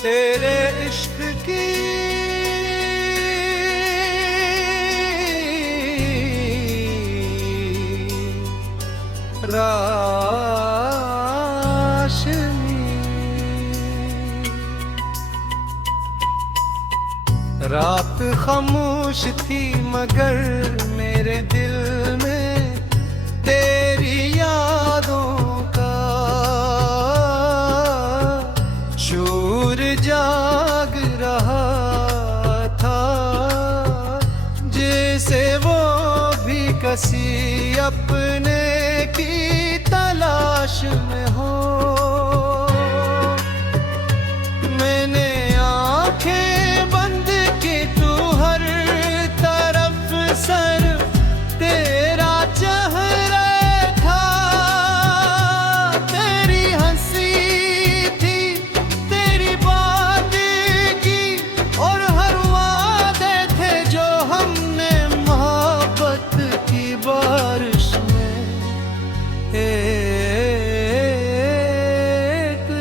तेरे इश्क की रोशनी। रात खामोश थी मगर मेरे दिल में तेरी यादों का शोर जाग रहा था, जैसे वो भी किसी अपने की तलाश में हो। मैंने आंखें बंद की, तू हर तरफ सर तेरा चेहरा था। तेरी हंसी थी, तेरी बादगी और हर वादे थे जो हमने मोहब्बत की बारिश में एक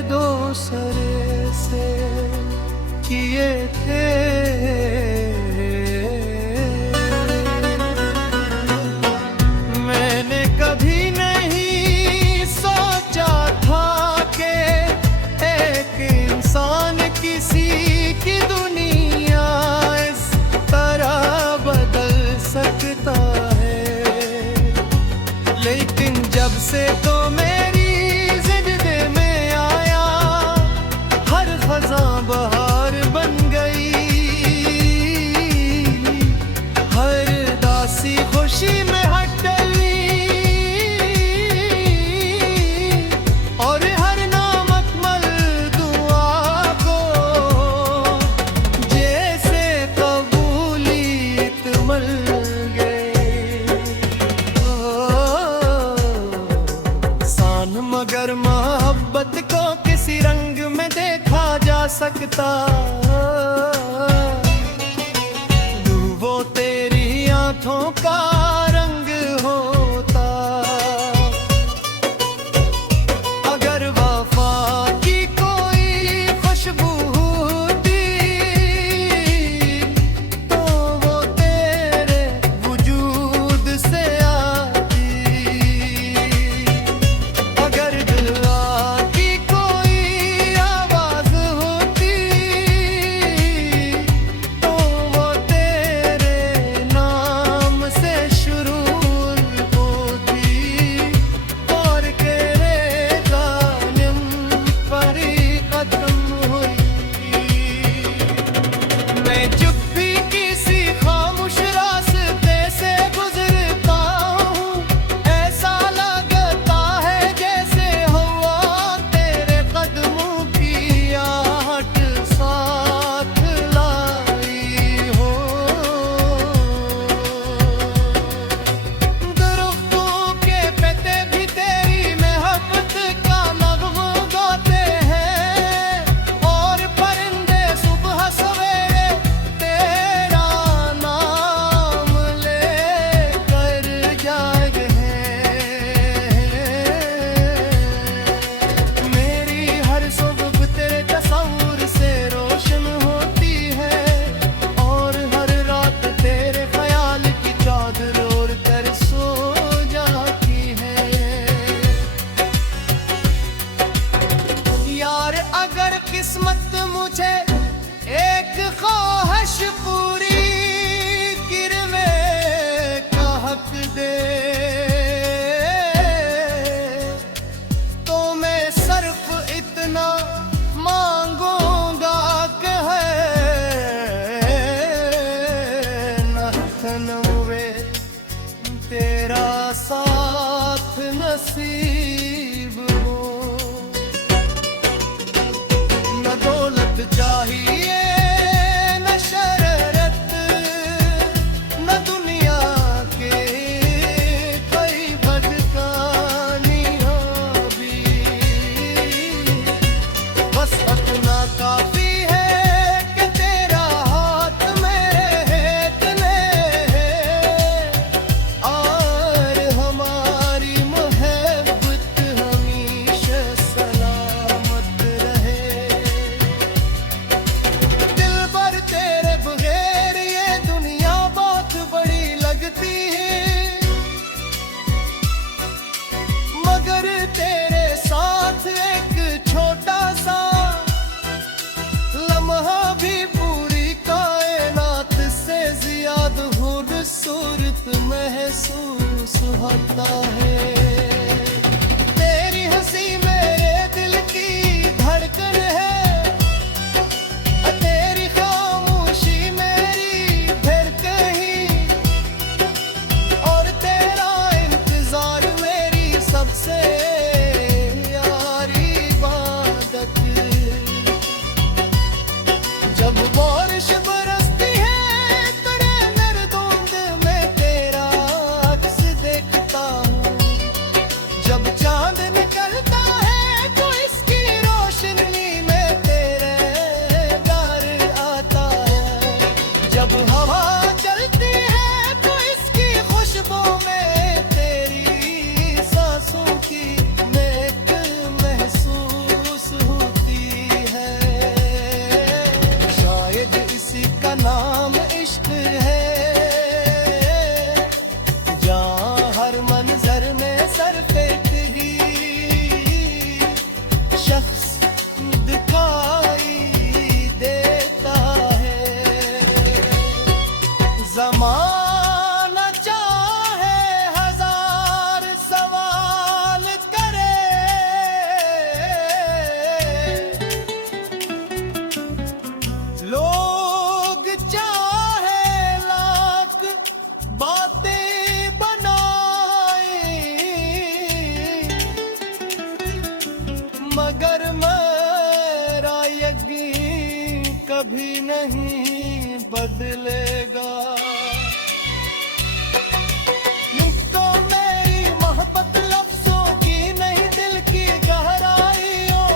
दूसरे से किए थे। मैंने कभी नहीं सोचा था कि एक इंसान किसी की दुनिया इस तरह बदल सकता है। लेकिन जब से तो मेरी जिंदगी में आया, हर खज़ां बहार बन गई, हर दासी खुशी में हट गई और हर नामकमल दुआ को जैसे कबूलियत मिल गई। सान मगर मोहब्बत को किसी रंग में देखा जा सकता, वो तेरी आंखों का रंग होता। अगर वफा की कोई खुशबू होती तो वो तेरे वजूद से आती। अगर दुआ की कोई आवाज होती तो वो तेरे नाम से शुरू होती और तेरे जालिम पर खत्म हुई। मैं जब भी किसी खामोश रास्ते से गुजरता हूँ, ऐसा लगता है जैसे हवा तेरे कदमों की आहट साथ लाई हो। दरख्तों के पत्ते भी तेरी मोहब्बत का नग़्मा गाते हैं और परिंदे सुबह सवेरे तेरा नाम लेकर जागे हैं। मेरी हर सुबह तेरे तस्वीर से रोशन होती है और हर रात तेरे ख्याल की चादर ओढ़ कर सो जाती है। यार अगर किस्मत मुझे एक ख्वाहिश पूरी गिरवे का हक दे तो मैं सिर्फ इतना मांगूंगा कि है न हुए तेरा साथ नसीब हो। न दौलत चाहिए न शररत, न दुनिया के कई भटकानियाँ भी, बस अपना काफी है कि तेरा हाथ मेरे हाथ में है और हमारी मोहब्बत हमेशा सलामत रहे। महसूस होता है। तेरी हंसी मेरे दिल की धड़कन है, तेरी खामोशी मेरी फिर कहीं, और तेरा इंतजार मेरी सबसे यारी इबादत। जब बारिश बरसती है तेरे निर्धुंध में तेरा अक्स देखता हूँ, जब चांद निकलता है तो इसकी रोशनी में तेरे घर आता है, जब हवा चलती है तो इसकी खुशबू में तेरी सांसों की महक महसूस होती है। शायद इसी का नाम इश्क है, जहाँ हर मंजर में सरफेकगी शख्स दिखाई देता है। ज़माना चाहे हजार सवाल करे, लोग चाहे लाख बातें बनाए, मगर मेरा यकीन कभी नहीं बदलेगा। मुझको मेरी मोहब्बत लफ्जों की नहीं, दिल की गहराइयों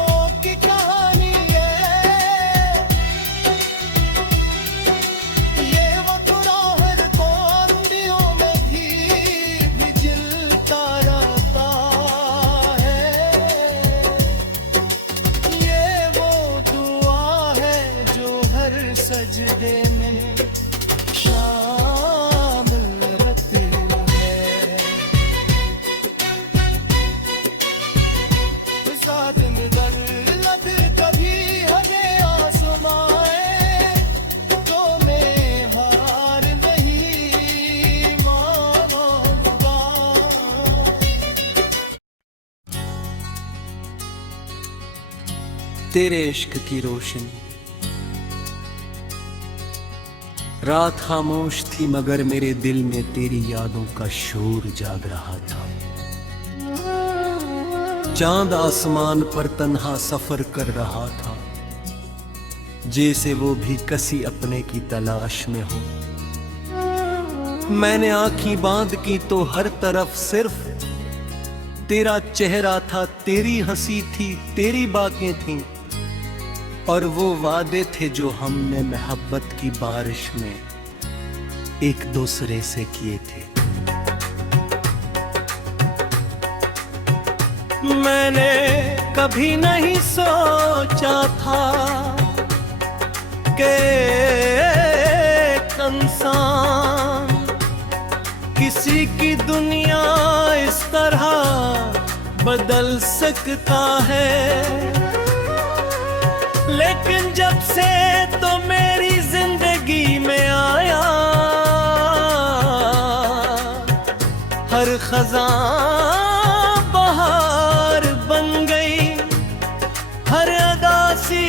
की कहानी है। ये वो तुराहर को अंधियों में भी जलता रहता है। ये वो दुआ है जो हर सजदे में शामिल रहती है। ज़ातिन दर लद कभी हगे आसमाए, तो मैं हार नहीं मानूंगा। तेरे इश्क की रोशनी। रात खामोश थी मगर मेरे दिल में तेरी यादों का शोर जाग रहा था। चांद आसमान पर तन्हा सफर कर रहा था, जैसे वो भी किसी अपने की तलाश में हो। मैंने आंखें बांध की तो हर तरफ सिर्फ तेरा चेहरा था, तेरी हंसी थी, तेरी बातें थीं, और वो वादे थे जो हमने मोहब्बत की बारिश में एक दूसरे से किए थे। मैंने कभी नहीं सोचा था कि एक इंसान किसी की दुनिया इस तरह बदल सकता है, लेकिन जब से तो मेरी जिंदगी में आया, हर खज़ां बहार बन गई, हर अदासी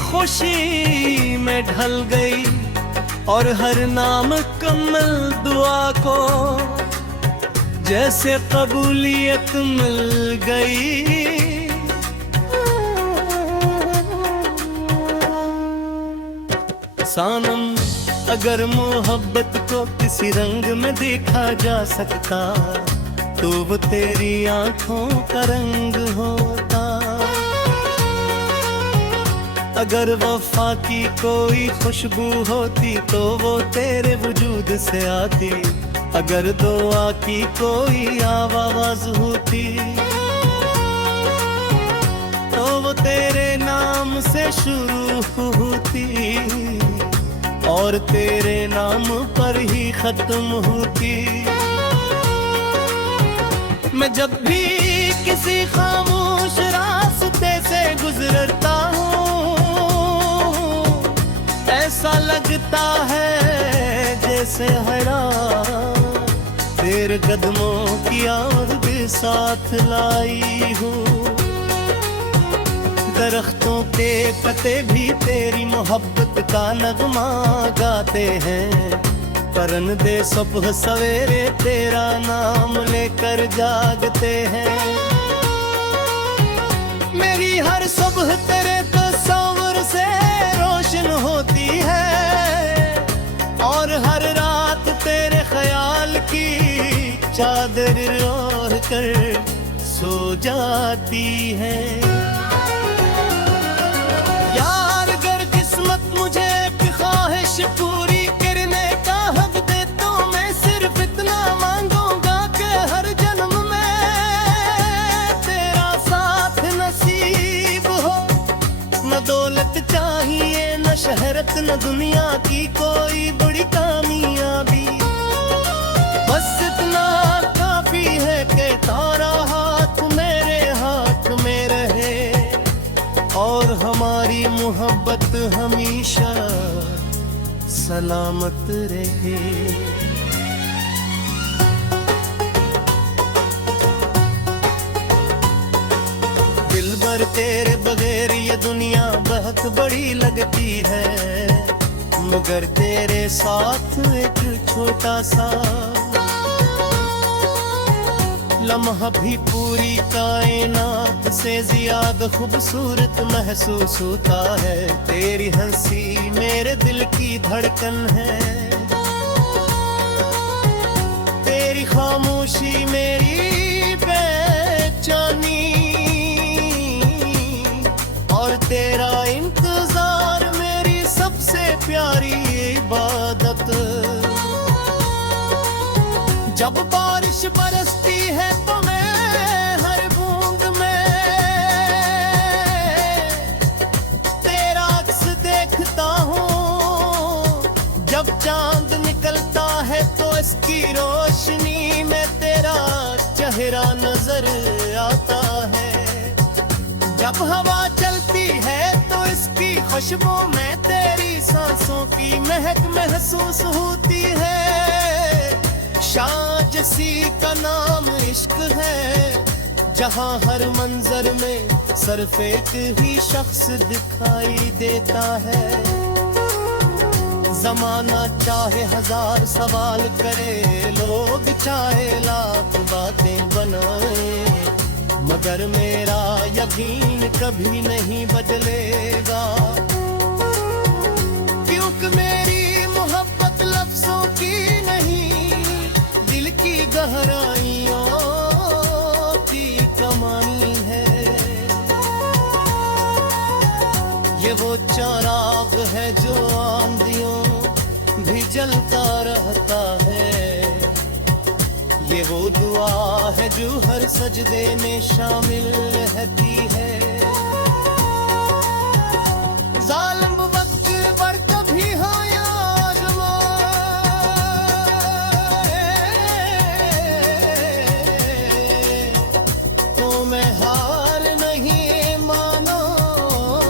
खुशी में ढल गई, और हर नाम कमल दुआ को जैसे कबूलियत मिल गई। सानम, अगर मोहब्बत को किसी रंग में देखा जा सकता तो वो तेरी आंखों का रंग होता। अगर वफा की कोई खुशबू होती तो वो तेरे वजूद से आती। अगर दुआ की कोई आवाज होती तो वो तेरे नाम से शुरू होती और तेरे नाम पर ही खत्म होती। मैं जब भी किसी खामोश रास्ते से गुजरता हूँ, ऐसा लगता है जैसे हैरान तेरे कदमों की आग साथ लाई हूँ। दरख्तों के पत्ते भी तेरी मोहब्बत का नगमा गाते हैं। परिंदे सुबह सवेरे तेरा नाम लेकर जागते हैं। मेरी हर सुबह तेरे तस्वीर से रोशन होती है और हर रात तेरे ख्याल की चादर ओढ़ कर सो जाती है। यार अगर किस्मत मुझे एक ख्वाहिश पूरी करने का हक दे तो मैं सिर्फ इतना मांगूंगा कि हर जन्म में तेरा साथ नसीब हो। न दौलत चाहिए न शहरत न दुनिया की कोई बड़ी कामयाबी, बस इतना काफी है कि तारा हाथ मेरे हाथ में रहे और हमारी मोहब्बत हमेशा सलामत रहे। दिलबर तेरे बगैर ये दुनिया बहुत बड़ी लगती है, मगर तेरे साथ एक छोटा सा लम्हा भी पूरी कायनात से ज्यादा खूबसूरत महसूस होता है। तेरी हंसी मेरे दिल की धड़कन है, तेरी खामोशी मेरी बेचैनी और तेरा इंतजार मेरी सबसे प्यारी इबादत। जब बारिश बरसती है तो मैं हर बूंद में तेरा अक्स देखता हूँ। जब चांद निकलता है तो इसकी रोशनी में तेरा चेहरा नजर आता है। जब हवा चलती है तो इसकी खुशबू में तेरी सांसों की महक महसूस होती है। शाजसी का नाम इश्क है, जहाँ हर मंजर में सिर्फ एक ही शख्स दिखाई देता है। जमाना चाहे हजार सवाल करे, लोग चाहे लाख बातें बनाए, मगर मेरा यकीन कभी नहीं बदलेगा, क्योंकि मेरी मोहब्बत लफ्जों की नहीं दिल की गहराइयों की कमानी है। ये वो चिराग है जो आंधियों भी जलता रहता है। ये वो दुआ है जो हर सजदे में शामिल रहती है। जालिम वक्त पर कभी हो याद तो मैं हार नहीं मानूंगा।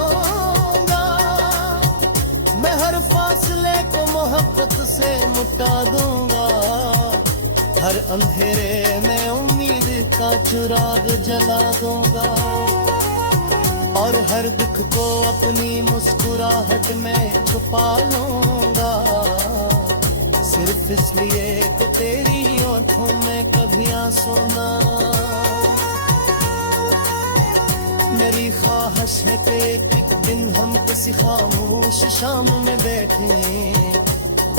मैं हर फासले को मोहब्बत से मिटा दूंगा। हर अंधेरे में उम्मीद का चिराग जला दूंगा और हर दुख को अपनी मुस्कुराहट में छुपा लूंगा, सिर्फ इसलिए कि तेरी आंखों में कभी आंसू ना। मेरी ख्वाहिश है कि एक दिन हम किसी खामोश शाम में बैठे,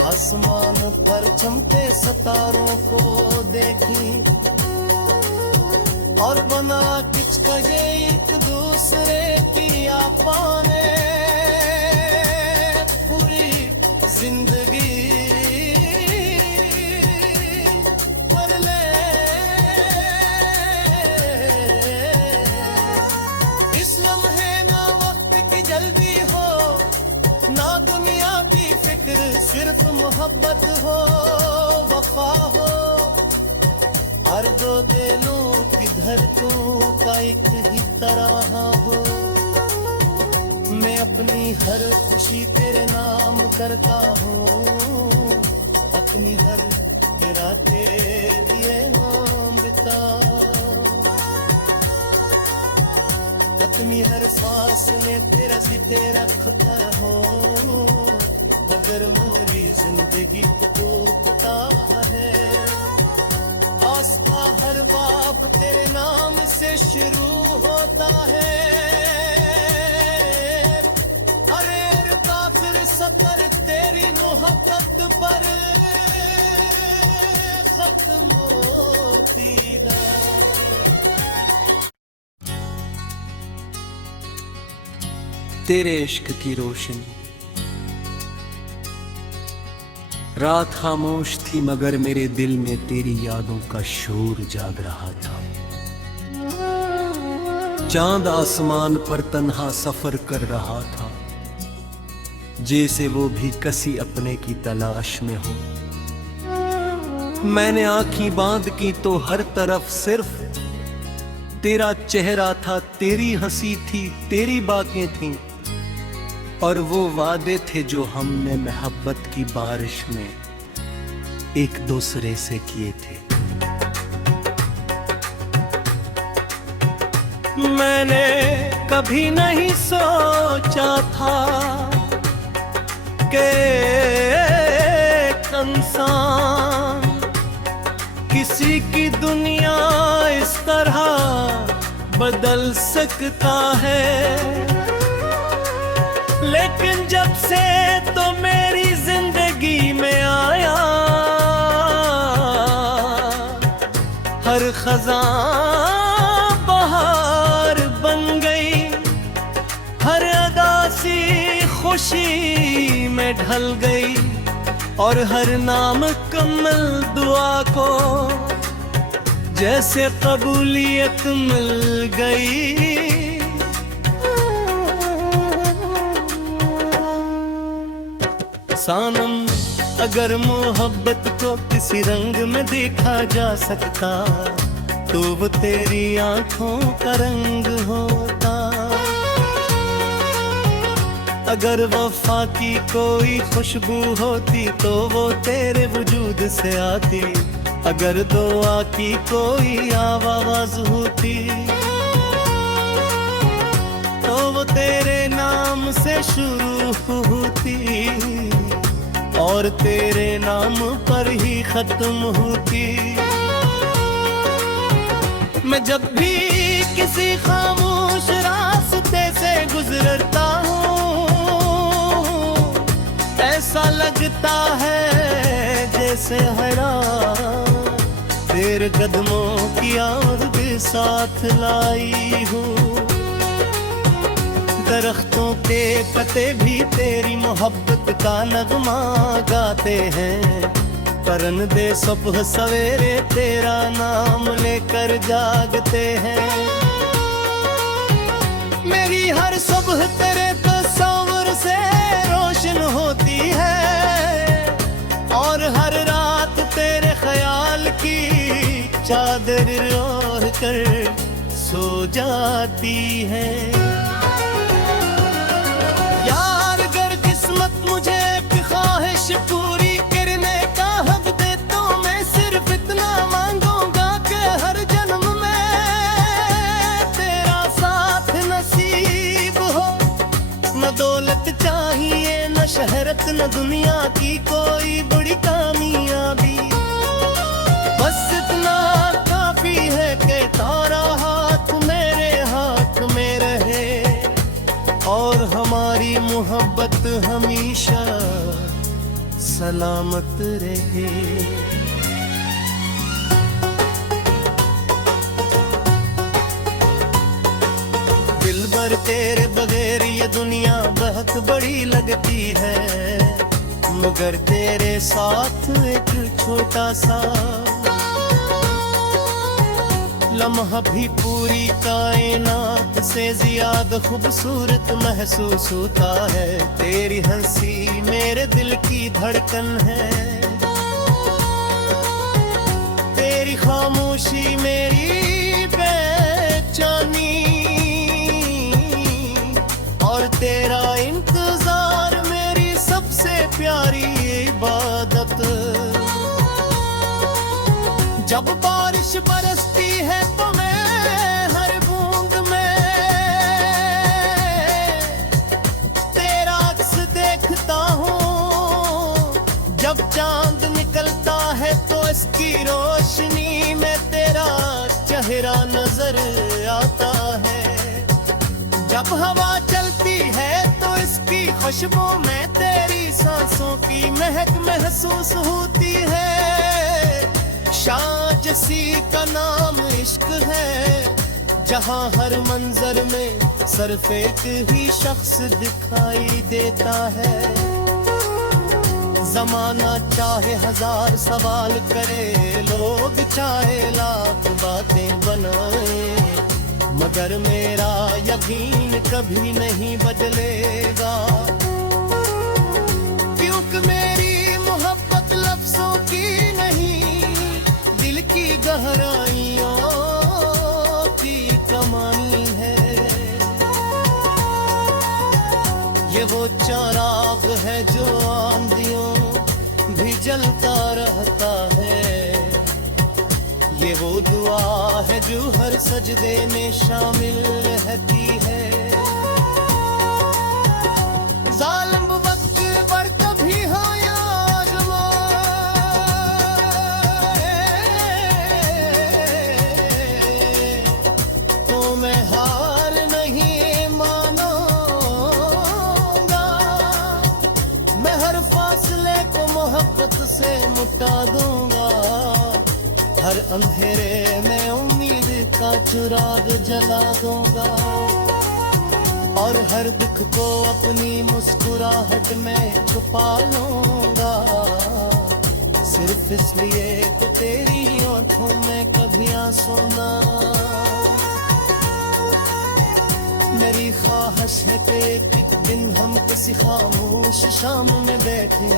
आसमान पर चमके सितारों को देखी और बना किच कहे एक दूसरे की आपने पूरी जिंदगी पर ले। इस लम्हे ना वक्त की जल्दी हो ना दुनिया की फिक्र, सिर्फ मोहब्बत हो वफा हो। हर दो दिलों की धड़कों का एक ही तरह हो। मैं अपनी हर खुशी तेरे नाम करता हूँ, अपनी हर मेरा तेरे लिए नाम बिता। अपनी हर सांस में तेरा जिक्र रखता हो, अगर मेरी जिंदगी को पता है। आस्था हर बाप तेरे नाम से शुरू होता है, अरे काफिर सफर तेरी मोहब्बत पर खत्म होती है। तेरे इश्क की रोशनी रात खामोश थी, मगर मेरे दिल में तेरी यादों का शोर जाग रहा था। चांद आसमान पर तन्हा सफर कर रहा था, जैसे वो भी किसी अपने की तलाश में हो। मैंने आंखें बांध की तो हर तरफ सिर्फ तेरा चेहरा था, तेरी हंसी थी, तेरी बातें थीं, और वो वादे थे जो हमने मोहब्बत की बारिश में एक दूसरे से किए थे। मैंने कभी नहीं सोचा था कि एक इंसान किसी की दुनिया इस तरह बदल सकता है। लेकिन जब से तो मेरी जिंदगी में आया, हर खज़ां बहार बन गई, हर अदा सी खुशी में ढल गई, और हर नाम कमल दुआ को जैसे कबूलियत मिल गई। सानम अगर मोहब्बत को किसी रंग में देखा जा सकता, तो वो तेरी आंखों का रंग होता। अगर वफा की कोई खुशबू होती, तो वो तेरे वजूद से आती। अगर दुआ की कोई आवाज होती, तो वो तेरे नाम से शुरू होती, और तेरे नाम पर ही खत्म होती। मैं जब भी किसी खामोश रास्ते से गुजरता हूँ, ऐसा लगता है जैसे हैरान तेरे कदमों की आवाज़ साथ लाई हूँ। दरख्तों के पत्ते भी तेरी मोहब्बत का नगमा गाते हैं। परिंदे सुबह सवेरे तेरा नाम लेकर जागते हैं। मेरी हर सुबह तेरे तस्वीर से रोशन होती है, और हर रात तेरे ख्याल की चादर ओढ़ कर सो जाती है। यार अगर किस्मत मुझे एक ख्वाहिश पूरी करने का हक दे, तो मैं सिर्फ इतना मांगूंगा कि हर जन्म में तेरा साथ नसीब हो। न दौलत चाहिए, न शहरत, न दुनिया की कोई बड़ी कामयाबी, बस इतना काफी है कि तारा हाथ मेरे हाथ में रहे, और हमारी मोहब्बत हमेशा सलामत रहे। दिलबर तेरे बगैर ये दुनिया बहुत बड़ी लगती है, मगर तेरे साथ एक छोटा सा लम्हा भी पूरी कायनात से ज्यादा खूबसूरत महसूस होता है। तेरी हंसी मेरे दिल की धड़कन है, तेरी खामोशी मेरी बेचैनी, और तेरा इंतजार मेरी सबसे प्यारी इबादत। जब बारिश बरसती है तो मैं हर बूंद में तेरा अक्स देखता हूँ। जब चांद निकलता है तो इसकी रोशनी में तेरा चेहरा नजर आता है। जब हवा चलती है तो इसकी खुशबू में तेरी सांसों की महक महसूस होती है। शाजसी का नाम इश्क है, जहां हर मंजर में सिर्फ एक ही शख्स दिखाई देता है। जमाना चाहे हजार सवाल करे, लोग चाहे लाख बातें बनाए, मगर मेरा यकीन कभी नहीं बदलेगा। क्योंकि मेरी मोहब्बत लफ्जों की नहीं, दिल की गहराइयों की कमानी है। ये वो चिराग है जो आंधियों भी जलता रहता है। ये वो दुआ है जो हर सजदे में शामिल रहती है। जालिम वक्त पर कभी हो या आज़मा, तो मैं हार नहीं मानूंगा। मैं हर फासले को मोहब्बत से मिटा दूंगा। हर अंधेरे में उम्मीद का चिराग जला दूंगा। और हर दुख को अपनी मुस्कुराहट में छुपा लूंगा। सिर्फ इसलिए कि तेरी आंखों में कभी आंसू ना। मेरी ख्वाहिश है कि एक दिन हम किसी खामोश शाम में बैठे,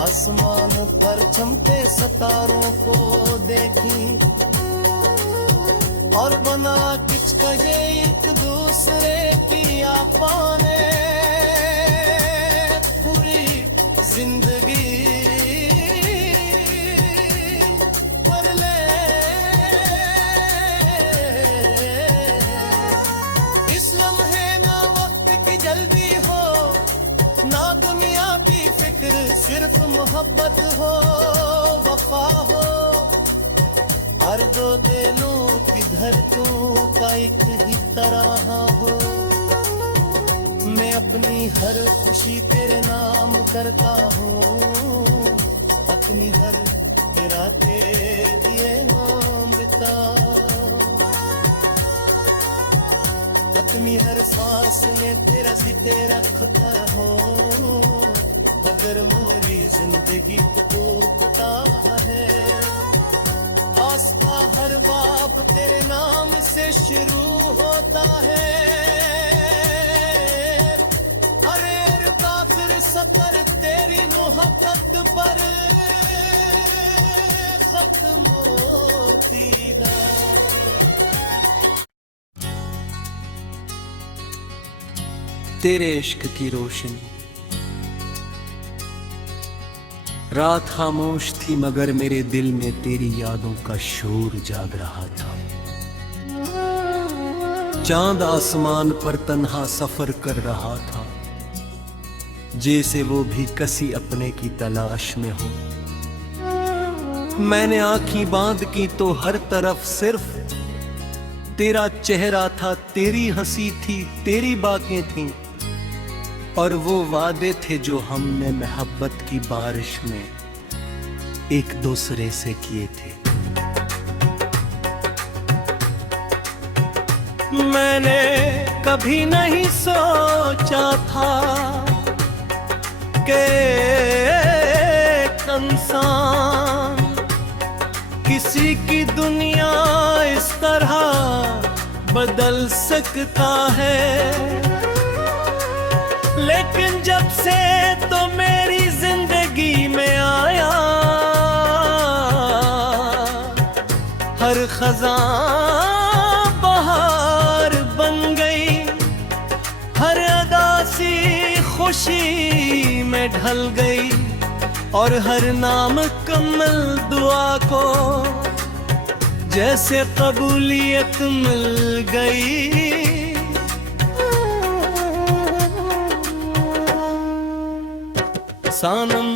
आसमान पर चमके सितारों को देखी, और बना किच कहे एक दूसरे की आपने पूरी जिंदगी पर ले। इस लम्हे ना वक्त की जल्दी हो, ना दुनिया की फिक्र, सिर्फ मोहब्बत हो, वफा हो। हर दो दिलों की धड़कों का एक ही तरह हो। मैं अपनी हर खुशी तेरे नाम करता हूँ, अपनी हर तेरा तेरे नाम बिता। अपनी हर सांस में तेरा सिते रखता हूँ। अगर मेरी जिंदगी को पता है, आस्था हर बाप तेरे नाम से शुरू होता है। हर काफिर सफर तेरी मोहब्बत पर खत्म होती है। तेरे इश्क की रोशनी। रात खामोश थी मगर मेरे दिल में तेरी यादों का शोर जाग रहा था। चांद आसमान पर तन्हा सफर कर रहा था, जैसे वो भी किसी अपने की तलाश में हो। मैंने आंखें बांध की तो हर तरफ सिर्फ तेरा चेहरा था, तेरी हंसी थी, तेरी बातें थीं, और वो वादे थे जो हमने मोहब्बत की बारिश में एक दूसरे से किए थे। मैंने कभी नहीं सोचा था कि एक इंसान किसी की दुनिया इस तरह बदल सकता है। लेकिन जब से तो मेरी जिंदगी में आया, हर खज़ां बहार बन गई, हर अदा सी खुशी में ढल गई। और हर नाम कमल दुआ को जैसे कबूलियत मिल गई। सानम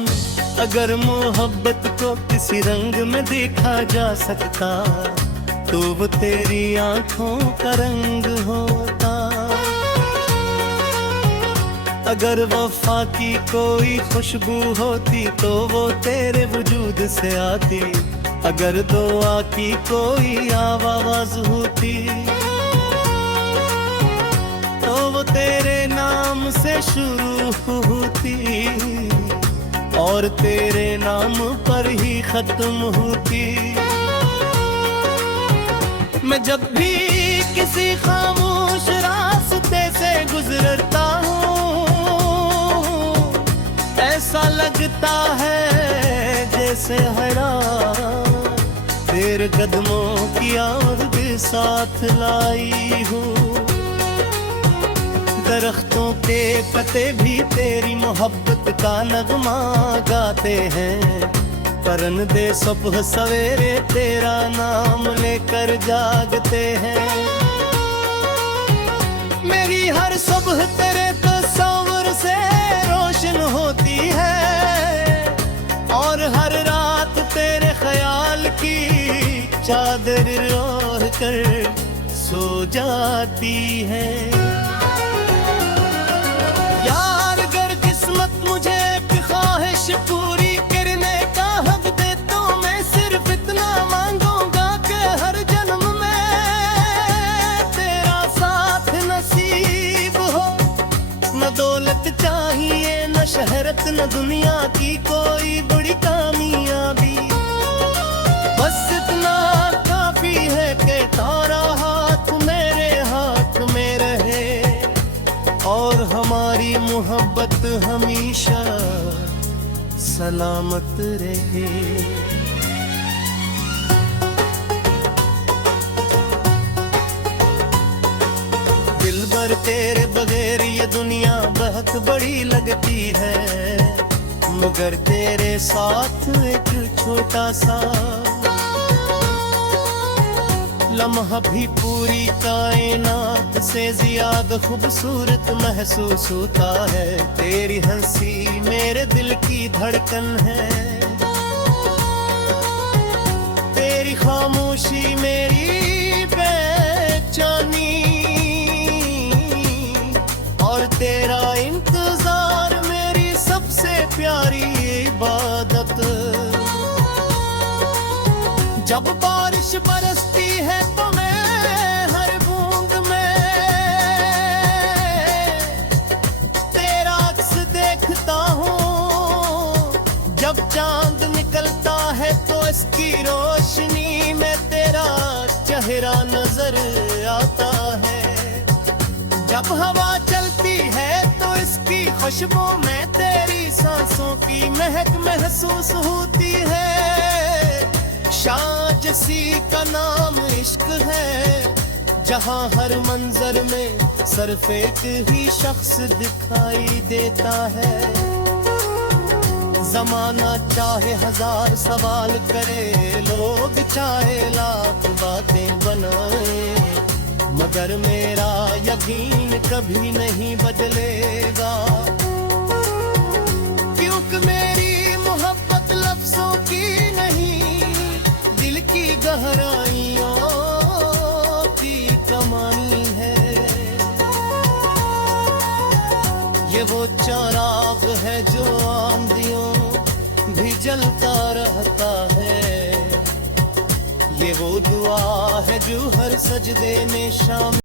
अगर मोहब्बत को किसी रंग में देखा जा सकता तो वो तेरी आंखों का रंग होता। अगर वफा की कोई खुशबू होती तो वो तेरे वजूद से आती। अगर दुआ की कोई आवाज होती तो वो तेरे नाम से शुरू होती और तेरे नाम पर ही खत्म होती। मैं जब भी किसी खामोश रास्ते से गुजरता हूँ ऐसा लगता है जैसे हैरान तेरे कदमों की आवाज़ साथ लाई हूँ। दरख्तों के पत्ते भी तेरी मोहब्बत का नगमा गाते हैं। परिंदे सुबह सवेरे तेरा नाम लेकर जागते हैं। मेरी हर सुबह तेरे तस्वीर से रोशन होती है और हर रात तेरे ख्याल की चादर ओढ़ कर सो जाती है। यार अगर किस्मत मुझे एक ख्वाहिश पूरी करने का हक दे तो मैं सिर्फ इतना मांगूंगा कि हर जन्म में तेरा साथ नसीब हो। न दौलत चाहिए न शहरत न दुनिया की कोई बड़ी कामयाबी, बस इतना काफी है कि तारा हाथ मेरे हाथ में रहे और हमारी मोहब्बत हमेशा सलामत रहे। दिलबर तेरे बगैर ये दुनिया बहुत बड़ी लगती है, मगर तेरे साथ एक छोटा सा लम्हा भी पूरी कायनात से ज्यादा खूबसूरत महसूस होता है। तेरी हंसी मेरे दिल की धड़कन है, तेरी खामोशी मेरी बेचैनी और तेरा इंतजार मेरी सबसे प्यारी इबादत। जब बारिश बरसती है तो मैं हर बूंद में तेरा अक्स देखता हूँ। जब चांद निकलता है तो इसकी रोशनी में तेरा चेहरा नजर आता है। जब हवा चलती है तो इसकी खुशबू में तेरी सांसों की महक महसूस होती है। शाजसी का नाम इश्क है, जहाँ हर मंजर में सिर्फ एक ही शख्स दिखाई देता है। जमाना चाहे हजार सवाल करे, लोग चाहे लाख बातें बनाए, मगर मेरा यकीन कभी नहीं बदलेगा। क्योंकि मेरी मोहब्बत लफ्जों की नहीं, दिल की गहराइयों की कमानी है। ये वो चिराग है जो आंधियों भी जलता रहता है। ये वो दुआ है जो हर सजदे में शामिल